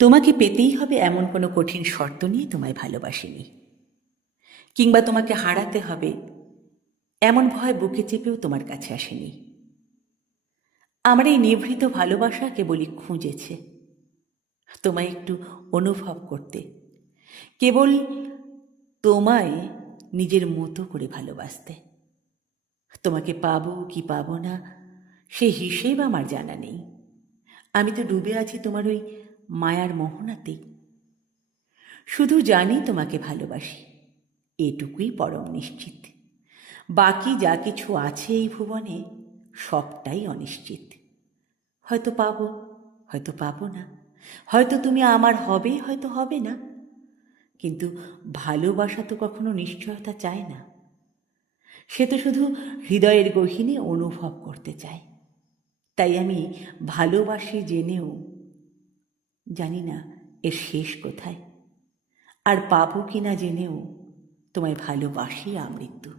তোমাকে পেতেই হবে এমন কোনো কঠিন শর্ত নিয়ে তোমায় ভালোবাসিনি, কিংবা তোমাকে হারাতে হবে এমন ভয় বুকে চেপেও তোমার কাছে আসেনি। আমার এই নিভৃত ভালোবাসা কেবলই খুঁজেছে তোমায় একটু অনুভব করতে, কেবল তোমায় নিজের মতো করে ভালোবাসতে। তোমাকে পাবো কি পাবো না সে হিসেব আমার জানা নেই। আমি তো ডুবে আছি তোমার ওই মায়ার মোহনাতেই। শুধু জানি তোমাকে ভালোবাসি, এটুকুই পরম নিশ্চিত। বাকি যা কিছু আছে এই ভুবনে সবটাই অনিশ্চিত। হয়তো পাবো, হয়তো পাবো না, হয়তো তুমি আমার হবে, হয়তো হবে না। কিন্তু ভালোবাসা তো কখনো নিশ্চয়তা চায় না। সে তো শুধু হৃদয়ের গহীনে অনুভব করতে চায়। তাই আমি ভালোবাসি জেনেও জানি না এর শেষ কোথায়, আর পাবো কিনা জেনেও তোমায় ভালোবাসি আমৃত্যু।